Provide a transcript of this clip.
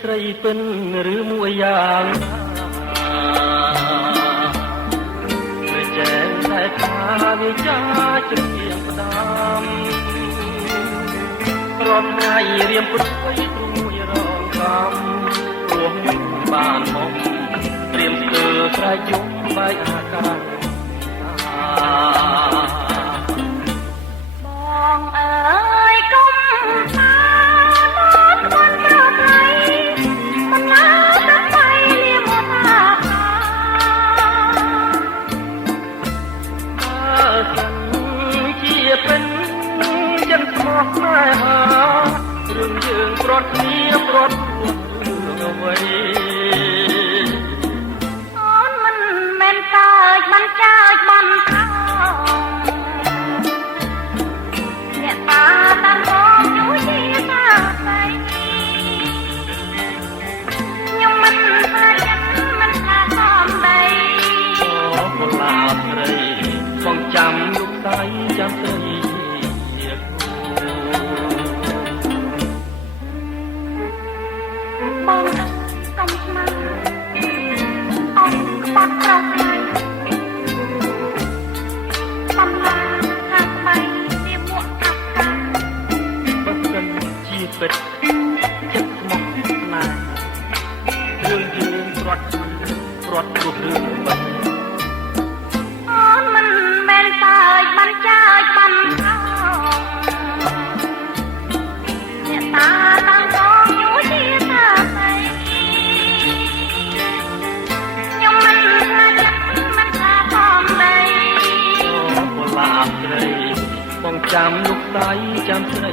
ស្រីពិនឬមួយយ៉ាងវាចេះតែថាវាចាជំនៀងផ្ដាំរាល់ថ្ងៃរៀមព្រួយព្រួយរងកំព្រោះមិនបានមកត្រៀមស្ទើរស្រែកយំបែកអាកាសបងអើយកុំថាបានប្រត់ថ្ងៃមិនណាទៅไปលាមកថាសិនជាเป็นចិនស្មោះស្នេហារឿងយើងប្រត់គ្នាប្រត់រឿងអ្វីអូនមិនមែនតើចបានចើចបានថាអ្នកតាតាមបងជួយជាថាស្អីខ្ញុំមិនថាចិត្តមិនថាសំដីអូកលាបស្រីបងចាំយុគស្អីចាំស្រីបងកុំស្មានអត់ក្បត់ក្រោកដៃបំឡាខាងបៃវាមួកកាប់កាប់បើសិនជាពិតចិត្តស្មោះស្នេហ៍រឿងយើងប្រត់គ្រប់រឿងបាត់អូនមិនមែនតើចបានចើចបានថោអ្នកតាតាំងបងជួយជាថាស្អីខ្ញុំមិនថាចិត្តមិនថាសំដីអូកលាបស្រីបងចាំលោកស្រីចាំស្រី